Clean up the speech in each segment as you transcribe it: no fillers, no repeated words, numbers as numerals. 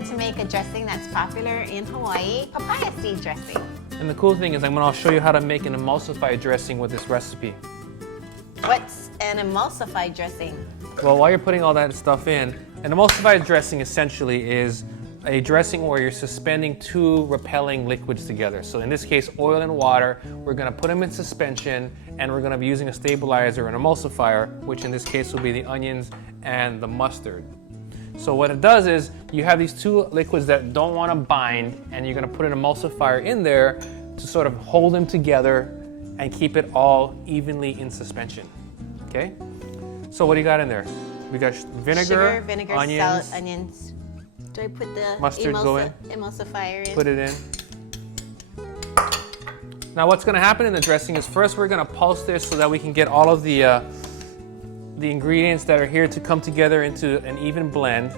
decided to make a dressing that's popular in Hawaii, papaya seed dressing. And the cool thing is I'm going to show you how to make an emulsified dressing with this recipe. What's an emulsified dressing? Well, while you're putting all that stuff in, an emulsified dressing essentially is a dressing where you're suspending two repelling liquids together. So in this case, oil and water, we're going to put them in suspension, and we're going to be using a stabilizer, an emulsifier, which in this case will be the onions and the mustard. So what it does is you have these two liquids that don't want to bind, and you're going to put an emulsifier in there to sort of hold them together and keep it all evenly in suspension. Okay? So what do you got in there? We got vinegar, sugar, vinegar, onions, salt, onions. Do I put the mustard emulsifier in? Put it in. Now what's going to happen in the dressing is first we're going to pulse this so that we can get all of the ingredients that are here to come together into an even blend,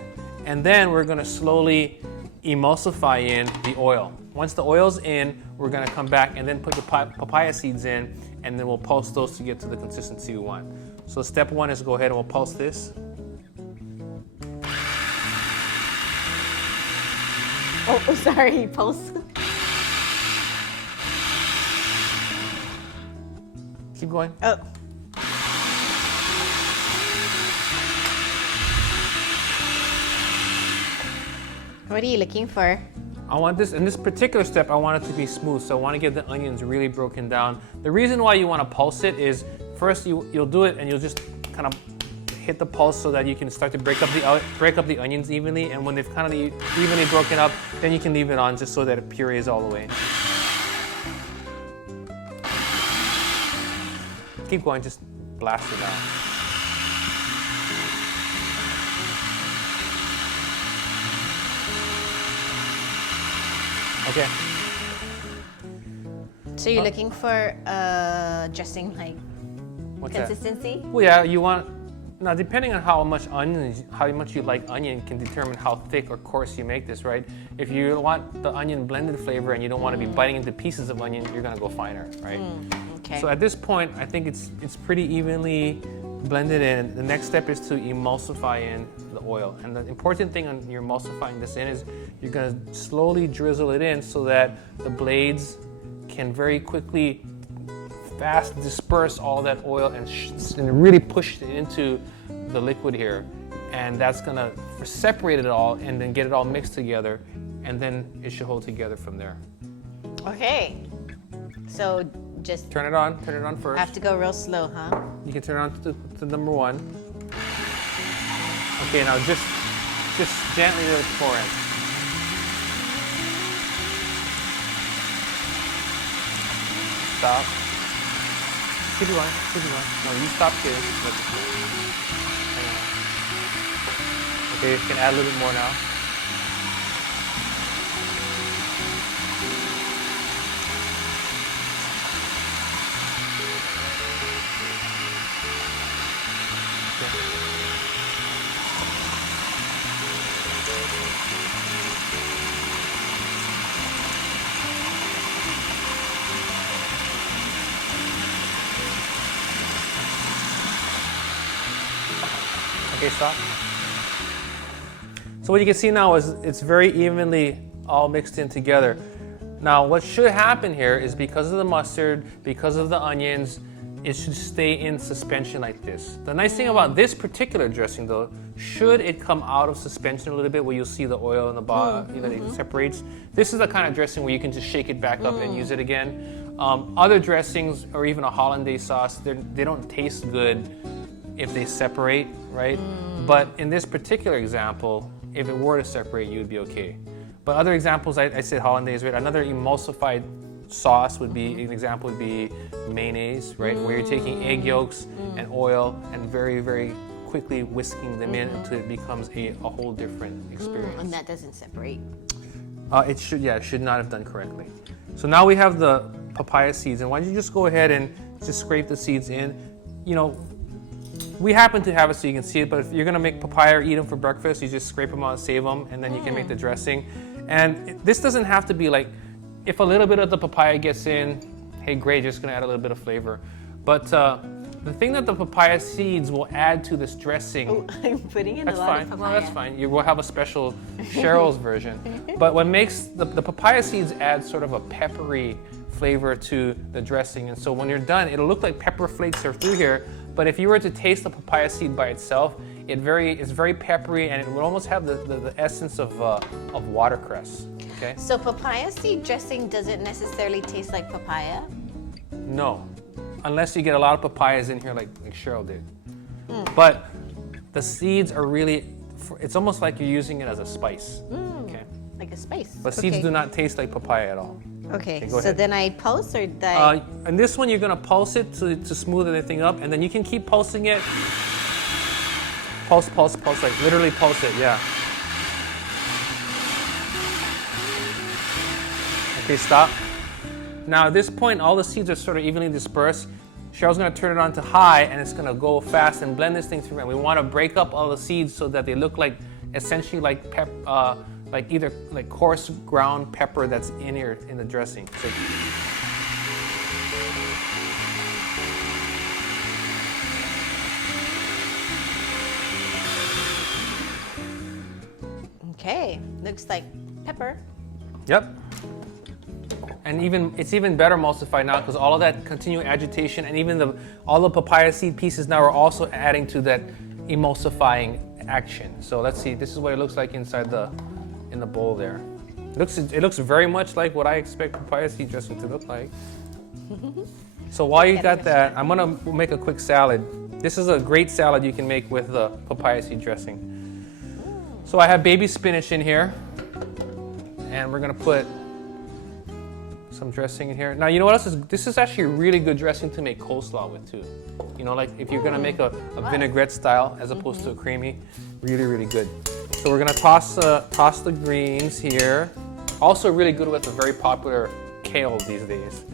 and then we're going to slowly emulsify in the oil. Once the oil's in, we're going to come back and then put the papaya seeds in, and then we'll pulse those to get to the consistency we want. So step one is go ahead and we'll pulse this. Oh, sorry, pulse. Keep going. Oh. What are you looking for? I want this, in this particular step, I want it to be smooth, so I want to get the onions really broken down. The reason why you want to pulse it is first you'll do it and you'll just kind of hit the pulse so that you can start to break up the onions evenly, and when they've kind of evenly broken up, then you can leave it on just so that it purees all the way. Keep going, just blast it out. Okay. So you're looking for dressing like What's consistency? That? Well, yeah, you want, now depending on how much you like onion can determine how thick or coarse you make this, right? If you want the onion blended flavor and you don't want to be biting into pieces of onion, you're gonna go finer, right? Okay. So at this point, I think it's pretty evenly blended in. The next step is to emulsify in the oil. And the important thing on your emulsifying this in is you're gonna slowly drizzle it in so that the blades can very quickly fast disperse all that oil and really push it into the liquid here, and that's gonna separate it all and then get it all mixed together, and then it should hold together from there. Okay, so just turn it on first. Have to go real slow, huh? You can turn it on to number one. Okay, now just gently pour in. Stop. Keep it going, keep it going. No, you stop here. Let it go. Hang on. Okay, you can add a little bit more now. Okay, stop. So what you can see now is it's very evenly all mixed in together. Now what should happen here is because of the mustard, because of the onions, it should stay in suspension like this. The nice thing about this particular dressing though, should it come out of suspension a little bit where you'll see the oil in the bottom, it separates, this is the kind of dressing where you can just shake it back up and use it again. Other dressings or even a hollandaise sauce, they don't taste good if they separate, right? But in this particular example, if it were to separate, you'd be okay. But other examples, I said hollandaise, right? Another emulsified sauce would be, an example would be mayonnaise, right? Where you're taking egg yolks and oil and very, very quickly whisking them in until it becomes a whole different experience. And that doesn't separate. It should not have done correctly. So now we have the papaya seeds, and why don't you just go ahead and just scrape the seeds in. You know, we happen to have it so you can see it, but if you're gonna make papaya or eat them for breakfast, you just scrape them out, save them, and then you can make the dressing. And this doesn't have to be like, if a little bit of the papaya gets in, hey great, just gonna add a little bit of flavor. But the thing that the papaya seeds will add to this dressing. Oh, I'm putting in That's a lot fine. of No, papaya. that's fine. You will have a special Cheryl's version. But what makes the papaya seeds add sort of a peppery flavor to the dressing. And so when you're done, it'll look like pepper flakes are through here. But if you were to taste the papaya seed by itself, it's very peppery, and it would almost have the essence of watercress. Okay? So papaya seed dressing doesn't necessarily taste like papaya? No, unless you get a lot of papayas in here like Cheryl did. But the seeds are really, it's almost like you're using it as a spice. Okay? Like a spice. But seeds do not taste like papaya at all. Okay, go so ahead. then I pulse or die? And this one, you're gonna pulse it to smooth everything up, and then you can keep pulsing it. Pulse, like literally pulse it, yeah. Okay, stop. Now at this point, all the seeds are sort of evenly dispersed. Cheryl's gonna turn it on to high, and it's gonna go fast and blend this thing through. And we wanna break up all the seeds so that they look like, essentially like like either like coarse ground pepper that's in here in the dressing. So, Okay, looks like pepper. yep. And it's even better emulsified now because all of that continued agitation and even all the papaya seed pieces now are also adding to that emulsifying action. So let's see. This is what it looks like inside in the bowl there. It looks very much like what I expect papaya seed dressing to look like. So while you got that, I'm gonna make a quick salad. This is a great salad you can make with the papaya seed dressing. So I have baby spinach in here, and we're gonna put some dressing in here. Now you know what else this is actually a really good dressing to make coleslaw with too. You know, like if you're gonna make a vinaigrette style as opposed to a creamy, really good. So we're gonna toss the greens here. Also really good with a very popular kale these days.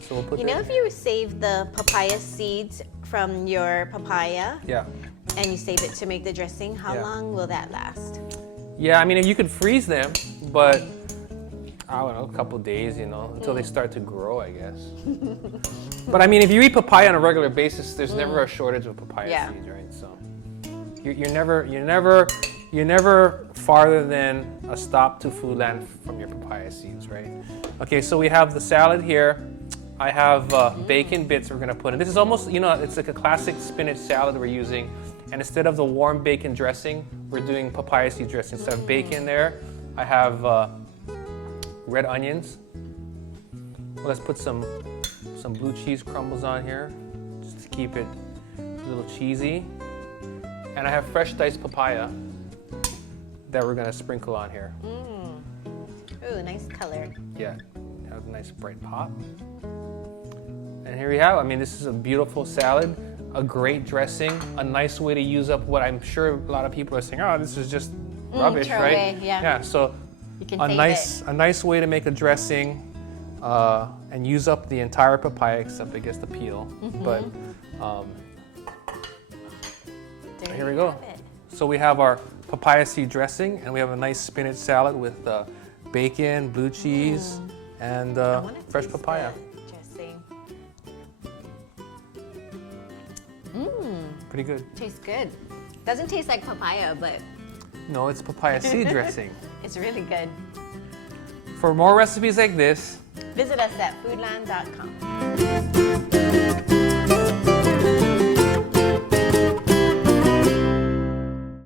So we'll put You know, if you save the papaya seeds from your papaya yeah. and you save it to make the dressing, how Yeah. long will that last? Yeah, I mean you could freeze them, but I don't know, a couple days, you know, until they start to grow, I guess. But I mean, if you eat papaya on a regular basis, there's never a shortage of papaya seeds, right? So you're never farther than a stop to Foodland from your papaya seeds, right? Okay, so we have the salad here. I have bacon bits we're gonna put in. This is almost, you know, it's like a classic spinach salad we're using. And instead of the warm bacon dressing, we're doing papaya seed dressing. Instead of bacon there, I have red onions. Let's put some blue cheese crumbles on here, just to keep it a little cheesy. And I have fresh diced papaya that we're gonna sprinkle on here. Ooh, nice color. Yeah, have a nice bright pop. And here we have, I mean, this is a beautiful salad, a great dressing, a nice way to use up what I'm sure a lot of people are saying, oh, this is just rubbish, throw right? away, yeah. Yeah, so You can a save a nice way to make a dressing and use up the entire papaya except I guess the peel. But There here you we go. have it. So we have our papaya seed dressing, and we have a nice spinach salad with bacon, blue cheese, and I wanna fresh taste papaya. the dressing. Pretty good. Tastes good. Doesn't taste like papaya, but No, it's papaya seed dressing. it's really good. For more recipes like this, Visit us at foodland.com.